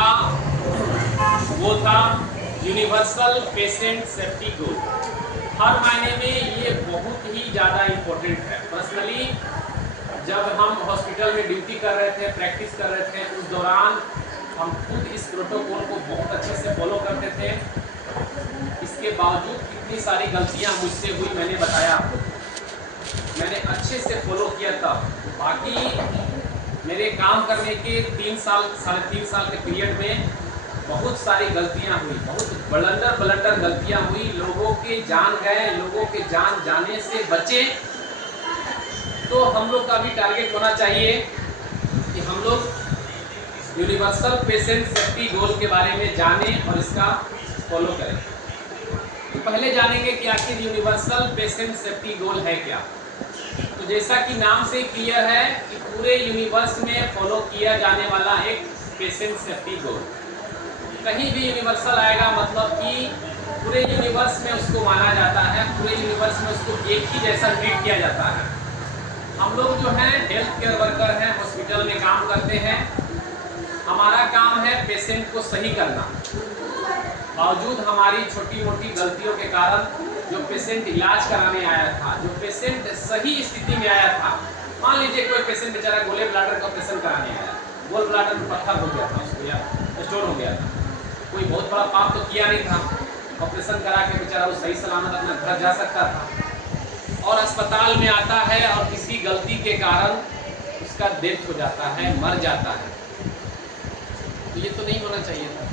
था वो था यूनिवर्सल पेशेंट सेफ्टी गोल। हर मायने में ये बहुत ही ज़्यादा इम्पोर्टेंट है। पर्सनली जब हम हॉस्पिटल में ड्यूटी कर रहे थे, प्रैक्टिस कर रहे थे, उस दौरान हम खुद इस प्रोटोकॉल को बहुत अच्छे से फॉलो करते थे। इसके बावजूद कितनी सारी गलतियां मुझसे हुई मैंने बताया आपको। मैंने अच्छे से फॉलो किया था। बाकी मेरे काम करने के 3 साल, 3.5 साल के पीरियड में बहुत सारी गलतियां हुई, बहुत ब्लंडर गलतियां हुई। लोगों के जान गए, लोगों के जान जाने से बचे। तो हम लोग का भी टारगेट होना चाहिए कि हम लोग यूनिवर्सल पेशेंट सेफ्टी गोल के बारे में जानें और इसका फॉलो करें। तो पहले जानेंगे कि आखिर यूनिवर्सल पेशेंट सेफ्टी गोल है क्या। तो जैसा कि नाम से क्लियर है कि पूरे यूनिवर्स में फॉलो किया जाने वाला एक पेशेंट सेफ्टी गोल। कहीं भी यूनिवर्सल आएगा मतलब कि पूरे यूनिवर्स में उसको माना जाता है, पूरे यूनिवर्स में उसको एक ही जैसा ट्रीट किया जाता है। हम लोग जो हैं हेल्थ केयर वर्कर हैं, हॉस्पिटल में काम करते हैं। हमारा काम है पेशेंट को सही करना। बावजूद हमारी छोटी मोटी गलतियों के कारण जो पेशेंट इलाज कराने आया था, जो पेशेंट सही स्थिति में आया था, मान लीजिए कोई पेशेंट बेचारा गोले ब्लाडर का ऑपरेशन कराने आया, गोल ब्लाडर में पत्थर हो गया था उसको या स्टोन हो गया था, कोई बहुत बड़ा पाप तो किया नहीं था, ऑपरेशन करा के बेचारा वो सही सलामत अपना घर जा सकता था, और अस्पताल में आता है और किसी गलती के कारण उसका डेथ हो जाता है, मर जाता है। तो ये तो नहीं होना चाहिए था।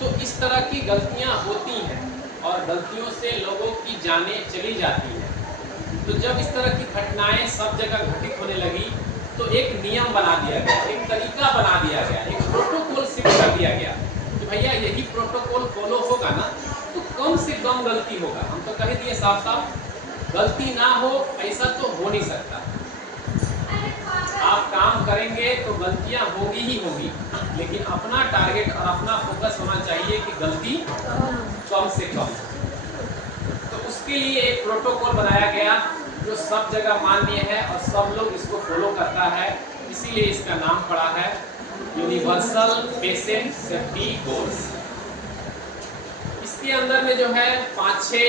तो इस तरह की गलतियां होती हैं और गलतियों से लोगों की जानें चली जाती हैं। तो जब इस तरह की घटनाएं सब जगह घटित होने लगी तो एक नियम बना दिया गया, एक तरीका बना दिया गया, एक प्रोटोकॉल सेट कर दिया गया कि भैया यही प्रोटोकॉल फॉलो होगा ना तो कम से कम गलती होगा। हम तो कह दिए साफ साफ, गलती ना हो ऐसा तो हो नहीं सकता। आप काम करेंगे तो गलतियां होगी ही होगी, लेकिन अपना टारगेट और अपना फोकस होना चाहिए कि गलती कम से कम। तो उसके लिए एक प्रोटोकॉल बनाया गया जो सब जगह मान्य है और सब लोग इसको फॉलो करता है, इसीलिए इसका नाम पड़ा है यूनिवर्सल पेशेंट सेफ्टी गोल्स। इसके अंदर में जो है 5-6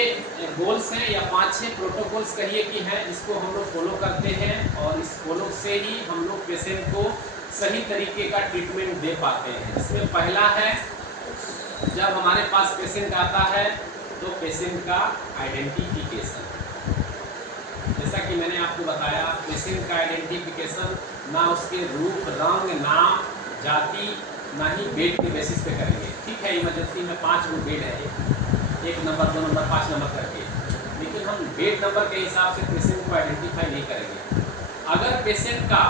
गोल्स हैं या 5-6 प्रोटोकॉल्स कहिए कि हैं, इसको हम लोग फॉलो करते हैं और इस फॉलो से ही हम लोग पेशेंट को सही तरीके का ट्रीटमेंट दे पाते हैं। इसमें पहला है, जब हमारे पास पेशेंट आता है तो पेशेंट का आइडेंटिफिकेशन। जैसा कि मैंने आपको बताया, पेशेंट का आइडेंटिफिकेशन ना उसके रूप, रंग, नाम, जाति, ना ही बेड के बेसिस पे करेंगे। ठीक है, इमरजेंसी में 5 गो बेड है, 1 नंबर 2 नंबर 5 नंबर करके, लेकिन हम बेड नंबर के हिसाब से पेशेंट को आइडेंटिफाई नहीं करेंगे। अगर पेशेंट का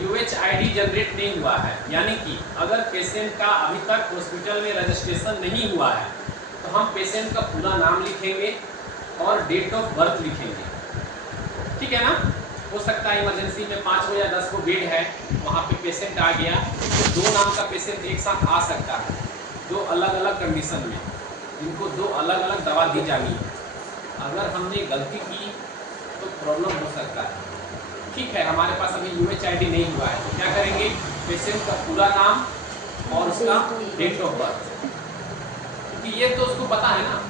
UHID जनरेट नहीं हुआ है, यानी कि अगर पेशेंट का अभी तक हॉस्पिटल में रजिस्ट्रेशन नहीं हुआ है, तो हम पेशेंट का पूरा नाम लिखेंगे और डेट ऑफ बर्थ लिखेंगे। ठीक है ना। हो सकता है इमरजेंसी में 5 गो या 10 गो बेड है, वहाँ पे पेशेंट आ गया तो 2 नाम का पेशेंट एक साथ आ सकता है, 2 अलग अलग कंडीशन में, इनको 2 अलग अलग दवा दी जानी है। अगर हमने गलती की तो प्रॉब्लम हो सकता है। ठीक है, हमारे पास अभी UHID नहीं हुआ है तो क्या करेंगे, पेशेंट का पूरा नाम और उसका डेट ऑफ बर्थ, क्योंकि ये तो उसको पता है ना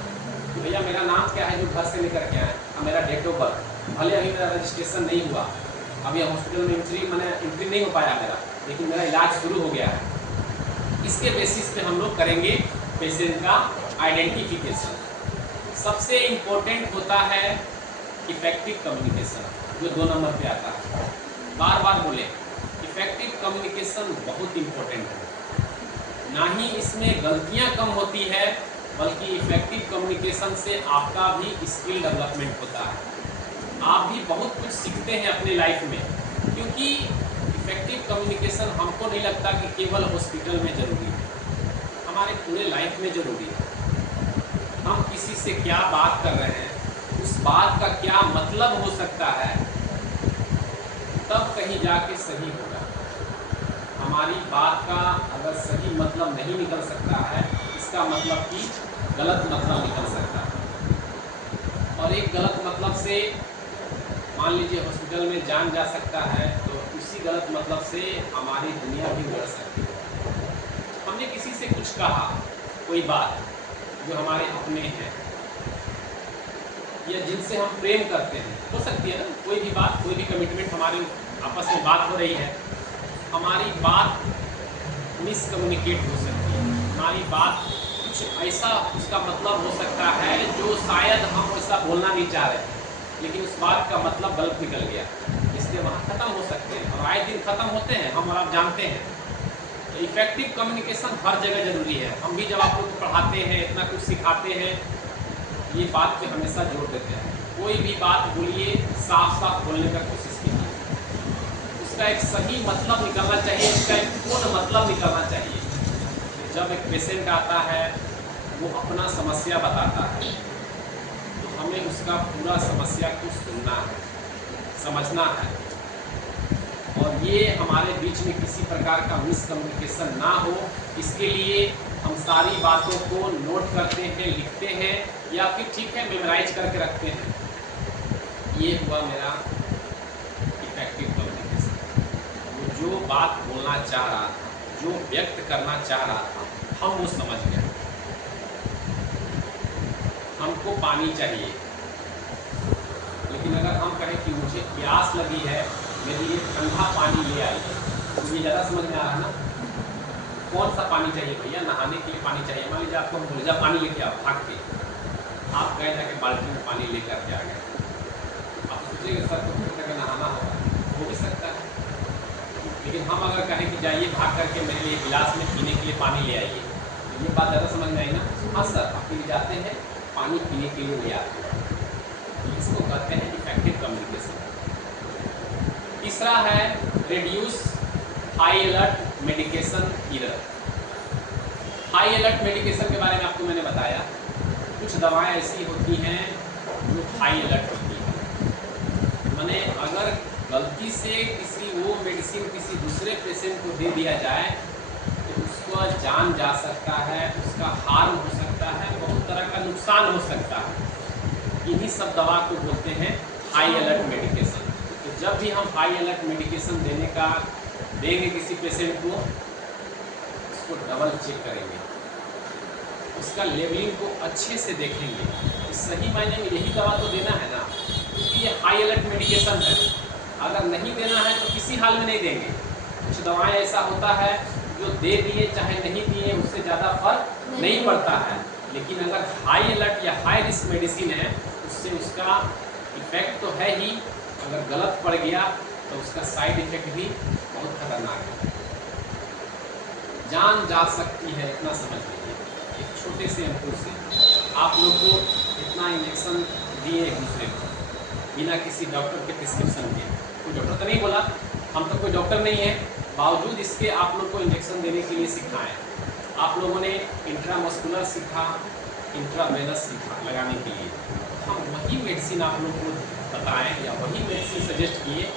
कि भैया मेरा नाम क्या है जो घर से लेकर के आए, और मेरा डेट ऑफ बर्थ, भले अभी मेरा रजिस्ट्रेशन नहीं हुआ, अभी हॉस्पिटल में एंट्री नहीं हो पाया मेरा, लेकिन मेरा इलाज शुरू हो गया है। इसके बेसिस पे हम लोग करेंगे पेशेंट का आइडेंटिफिकेशन। सबसे इम्पोर्टेंट होता है इफेक्टिव कम्युनिकेशन, जो 2 नंबर पे आता है। बार बार बोले, इफेक्टिव कम्युनिकेशन बहुत इम्पोर्टेंट है। ना ही इसमें गलतियाँ कम होती है, बल्कि इफेक्टिव कम्युनिकेशन से आपका भी स्किल डेवलपमेंट होता है। आप भी बहुत कुछ सीखते हैं अपने लाइफ में, क्योंकि इफेक्टिव कम्युनिकेशन हमको नहीं लगता कि केवल हॉस्पिटल में ज़रूरी है, हमारे पूरे लाइफ में ज़रूरी है। हम किसी से क्या बात कर रहे हैं, उस बात का क्या मतलब हो सकता है, तब कहीं जाके सही होगा। हमारी बात का अगर सही मतलब नहीं निकल सकता है, इसका मतलब कि गलत मतलब निकल सकता है, और एक गलत मतलब से मान लीजिए हॉस्पिटल में जान जा सकता है, तो उसी गलत मतलब से हमारी दुनिया भी बढ़ सकती है। हमने कुछ कहा, कोई बात जो हमारे अपने हैं या जिनसे हम प्रेम करते हैं, हो सकती है ना कोई भी बात, कोई भी कमिटमेंट, हमारे आपस में बात हो रही है, हमारी बात मिसकम्युनिकेट हो सकती है, हमारी बात कुछ ऐसा उसका मतलब हो सकता है जो शायद हम ऐसा बोलना नहीं चाह रहे, लेकिन उस बात का मतलब गलत निकल गया, इसलिए वहाँ ख़त्म हो सकते हैं और आए दिन ख़त्म होते हैं, हम और आप जानते हैं। तो इफेक्टिव कम्युनिकेशन हर जगह ज़रूरी है। हम भी जब आप लोग को पढ़ाते हैं, इतना कुछ सिखाते हैं, ये बात पे हमेशा जोर देते हैं, कोई भी बात बोलिए साफ साफ बोलने का कोशिश कीजिए, उसका एक सही मतलब निकलना चाहिए, उसका एक पूर्ण मतलब निकलना चाहिए। जब एक पेशेंट आता है वो अपना समस्या बताता है तो हमें उसका पूरा समस्या को सुनना है, समझना है, और ये हमारे बीच में किसी प्रकार का मिसकम्युनिकेशन ना हो, इसके लिए हम सारी बातों को नोट करते हैं, लिखते हैं, या फिर ठीक है मेमोराइज करके रखते हैं। ये हुआ मेरा इफेक्टिव कम्युनिकेशन। वो जो बात बोलना चाह रहा था, जो व्यक्त करना चाह रहा था, हम वो समझ गए। हमको पानी चाहिए, लेकिन अगर हम कहें कि मुझे प्यास लगी है, मेरे लिए ठंडा पानी ले आइए, तो ये ज़्यादा समझ में आ रहा है ना। कौन सा पानी चाहिए भैया? नहाने के लिए पानी चाहिए। मान लीजिए आपको हम बोले जा पानी लेके आओ, भाग के आप गए जाके बाल्टी में पानी लेकर के आ गए, आप सोचेंगे सर को फिर करके नहाना होगा, हो भी सकता है, लेकिन हम अगर कहें कि जाइए भाग करके मेरे लिए गिलास में पीने के लिए पानी ले आइए, तो ये बात ज़्यादा समझ में आई ना। हाँ सर, आपके लिए जाते हैं, पानी पीने के लिए ले आते हैं, इसको कहते हैं इफेक्टिव कम्युनिकेशन। तीसरा है reduce high alert medication error. High alert medication के बारे में आपको मैंने बताया, कुछ दवाएं ऐसी होती हैं जो हाई अलर्ट होती हैं, माने अगर गलती से किसी वो मेडिसिन किसी दूसरे पेशेंट को दे दिया जाए तो उसका जान जा सकता है, उसका हार्म हो सकता है, बहुत तरह का नुकसान हो सकता है। इन्हीं सब दवा को बोलते हैं हाई अलर्ट मेडिकेशन। तो जब भी हम हाई अलर्ट मेडिकेशन देंगे किसी पेशेंट को, उसको डबल चेक करेंगे, उसका लेबलिंग को अच्छे से देखेंगे कि सही मायने में यही दवा तो देना है ना, क्योंकि ये हाई अलर्ट मेडिकेशन है। अगर नहीं देना है तो किसी हाल में नहीं देंगे। कुछ दवाएं ऐसा होता है जो दे दिए चाहे नहीं दिए उससे ज़्यादा फर्क नहीं पड़ता है, लेकिन अगर हाई अलर्ट या हाई रिस्क मेडिसिन है उससे उसका इफेक्ट तो है ही, अगर गलत पड़ गया तो उसका साइड इफेक्ट भी बहुत खतरनाक है, जान जा सकती है, इतना समझ लीजिए। एक छोटे से एम्पूल से आप लोग को इतना इंजेक्शन दिए एक दूसरे को बिना किसी डॉक्टर के प्रिस्क्रिप्शन के, कोई डॉक्टर तो नहीं बोला, हम तो कोई डॉक्टर नहीं है, बावजूद इसके आप लोग को इंजेक्शन देने के लिए सिखाएं। आप लोगों ने इंट्रामस्कुलर सीखा, इंट्रावेनस सीखा लगाने के लिए, हम वही मेडिसिन आप लोग को बताएं या वही मेडिसिन सजेस्ट किए,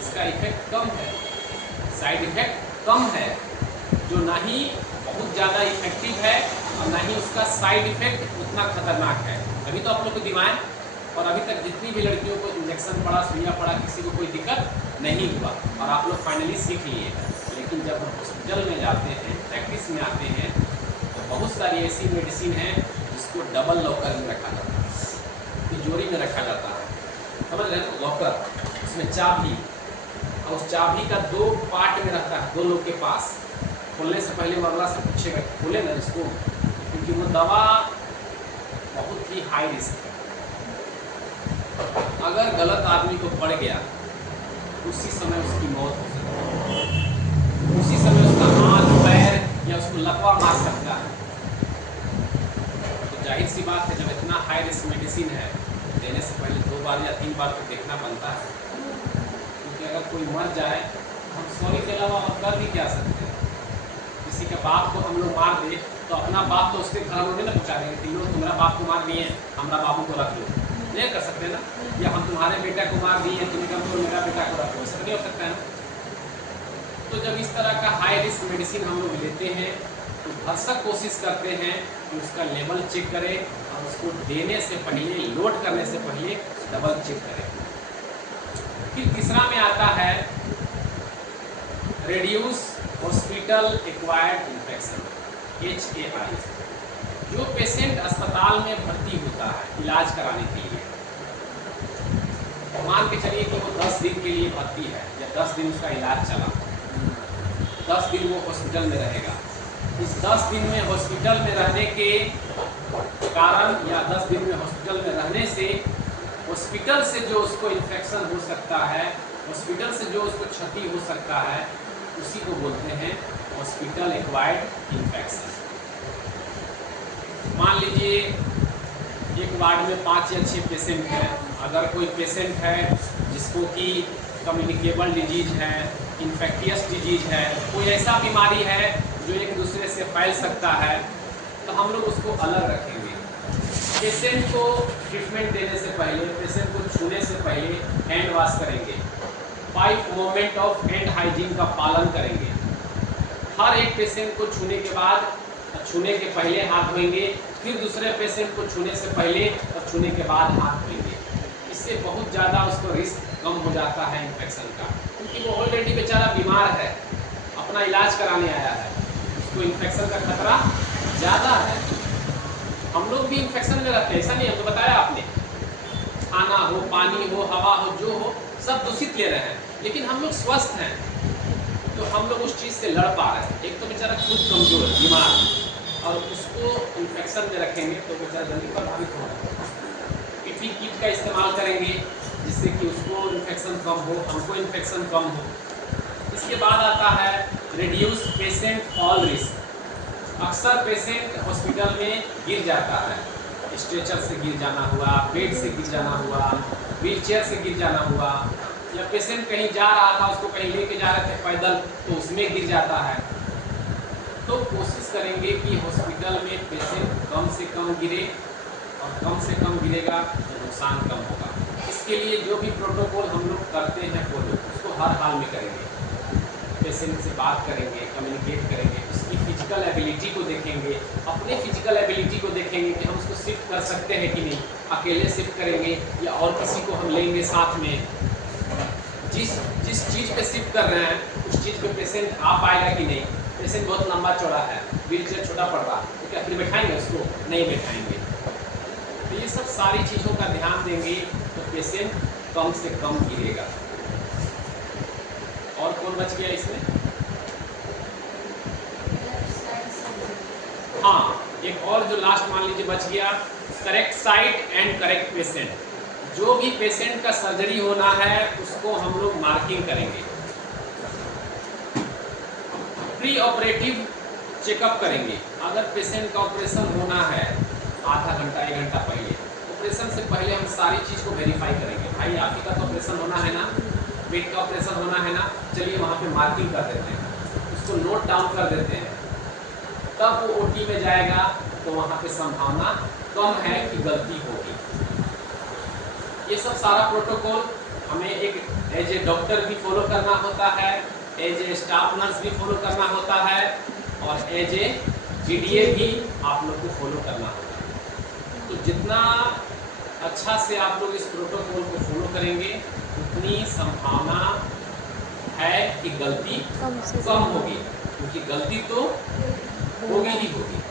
इसका इफेक्ट कम है, साइड इफेक्ट कम है, जो ना ही बहुत ज़्यादा इफेक्टिव है और ना ही उसका साइड इफेक्ट उतना खतरनाक है। अभी तो आप लोग को दिमाग, और अभी तक जितनी भी लड़कियों को इंजेक्शन पड़ा, सुइयाँ पड़ा, किसी को कोई दिक्कत नहीं हुआ और आप लोग फाइनली सीख लिए। लेकिन जब हम हॉस्पिटल में जाते हैं, प्रैक्टिस में आते हैं, तो बहुत सारी ऐसी मेडिसिन है जिसको डबल लॉकर में रखा जाता है, तिजोरी में रखा जाता है, समझ रहे हैं? लॉकर, उसमें चाबी, और उस चाबी का 2 पार्ट में रहता है, 2 लोग के पास। खोलने से पहले वो अगला से पूछेगा खोले ना इसको, क्योंकि वो दवा बहुत ही हाई रिस्क है। अगर गलत आदमी को पड़ गया उसी समय उसकी मौत हो सकती है, उसी समय उसका हाथ पैर या उसको लकवा मार सकता है। तो जाहिर सी बात है, जब इतना हाई रिस्क मेडिसिन है, देने से पहले 2 बार या 3 बार तो देखना बनता है, क्योंकि अगर कोई मर जाए हम सॉरी के अलावा और कर भी क्या सकते हैं। किसी के बाप को हम लोग मार दे तो अपना बाप तो उसके घर में ना पहुँचा देंगे, तीनों तुम्हारा बाप को मार दिए, हमारा बाबू को रख लो, नहीं कर सकते ना। या हम तुम्हारे बेटा को मार दिए, तुम्हें कम तो मेरा बेटा को रख लो, ऐसा नहीं हो सकता है ना। तो जब इस तरह का हाई रिस्क मेडिसिन हम लोग लेते हैं तो भरसक कोशिश करते हैं कि उसका लेवल चेक करें और उसको देने से पहले, लोड करने से पहले डबल चेक करें। फिर तीसरा में आता है reduce hospital acquired infection. HAI। जो पेशेंट अस्पताल में भर्ती होता है इलाज कराने के लिए, मान के चलिए कि वो 10 दिन के लिए भर्ती है या 10 दिन उसका इलाज चला, 10 दिन वो हॉस्पिटल में रहेगा। इस 10 दिन में हॉस्पिटल में रहने के कारण या 10 दिन में हॉस्पिटल में रहने से हॉस्पिटल से जो उसको इन्फेक्शन हो सकता है, हॉस्पिटल से जो उसको क्षति हो सकता है, उसी को बोलते हैं हॉस्पिटल एक्वायर्ड इन्फेक्शन। मान लीजिए एक वार्ड में 5 या 6 पेशेंट हैं। अगर कोई पेशेंट है जिसको कि कम्युनिकेबल डिजीज है, इन्फेक्टियस डिजीज है, कोई ऐसा बीमारी है जो एक दूसरे से फैल सकता है, तो हम लोग उसको अलग रखेंगे। पेशेंट को ट्रीटमेंट देने से पहले, पेशेंट को छूने से पहले हैंड वॉश करेंगे, 5 मोमेंट ऑफ हैंड हाइजीन का पालन करेंगे। हर एक पेशेंट को छूने के बाद, छूने के पहले हाथ धोएंगे, फिर दूसरे पेशेंट को छूने से पहले और छूने के बाद हाथ धोएंगे। इससे बहुत ज़्यादा उसको रिस्क कम हो जाता है इन्फेक्शन का, क्योंकि वो ऑलरेडी बेचारा बीमार है, अपना इलाज कराने आया है, उसको इन्फेक्शन का खतरा ज़्यादा है। हम लोग भी इन्फेक्शन में रहते हैं, ऐसा नहीं, हमको बताया आपने, खाना हो, पानी हो, हवा हो, जो हो सब दूषित ले रहे हैं, लेकिन हम लोग स्वस्थ हैं तो हम लोग उस चीज़ से लड़ पा रहे हैं। एक तो बेचारा खुद कमजोर है, बीमार, और उसको इन्फेक्शन में रखेंगे तो बेचारा जल्दी प्रभावित होगा। पीपी किट का इस्तेमाल करेंगे जिससे कि उसको इन्फेक्शन कम हो, हमको इन्फेक्शन कम हो। इसके बाद आता है रिड्यूस पेशेंट फॉल रिस्क। अक्सर पेशेंट हॉस्पिटल में गिर जाता है, स्ट्रेचर से गिर जाना हुआ, बेड से गिर जाना हुआ, व्हीलचेयर से गिर जाना हुआ, या पेशेंट कहीं जा रहा था, उसको कहीं लेके जा रहे थे पैदल, तो उसमें गिर जाता है। तो कोशिश करेंगे कि हॉस्पिटल में पेशेंट कम से कम गिरे, और कम से कम गिरेगा तो नुकसान कम होगा। इसके लिए जो भी प्रोटोकॉल हम लोग करते हैं फॉलो, उसको हर हाल में करेंगे। पेशेंट से बात करेंगे, कम्युनिकेट करेंगे, उसकी फिजिकल एबिलिटी को देखेंगे, अपने फिजिकल एबिलिटी को देखेंगे कि हम उसको शिफ्ट कर सकते हैं कि नहीं, अकेले शिफ्ट करेंगे या और किसी को हम लेंगे साथ में। जिस चीज़ पे शिफ्ट कर रहे हैं उस चीज़ पे पेशेंट आ पाएगा कि नहीं। पेशेंट बहुत लंबा चौड़ा है, व्हीलचेयर छोटा पड़ रहा, तो क्या फिर बैठाएंगे उसको? नहीं बैठाएंगे। तो ये सब सारी चीज़ों का ध्यान देंगे तो पेशेंट कम से कम गिरेगा। और कौन बच गया इसमें? हाँ, एक और जो लास्ट मान लीजिए बच गया, correct site and correct patient. जो भी पेशेंट का सर्जरी होना है उसको हम लोग मार्किंग करेंगे। प्री ऑपरेटिव चेकअप करेंगे। अगर पेशेंट का ऑपरेशन होना है आधा घंटा 1 घंटा पहले, ऑपरेशन से पहले हम सारी चीज़ को वेरीफाई करेंगे। भाई आप ही का तो ऑपरेशन होना है ना, पेट का ऑपरेशन होना है ना, चलिए वहाँ पे मार्किंग कर देते हैं, उसको नोट डाउन कर देते हैं। तब वो ओटी में जाएगा तो वहाँ पे संभावना कम है कि गलती होगी। ये सब सारा प्रोटोकॉल हमें एक एज ए डॉक्टर भी फॉलो करना होता है, एज ए स्टाफ नर्स भी फॉलो करना होता है, और एज ए GDA भी आप लोग को फॉलो करना होता है। तो जितना अच्छा से आप लोग इस प्रोटोकॉल को फॉलो करेंगे उतनी संभावना है कि गलती कम होगी, क्योंकि गलती तो होगी ही होगी।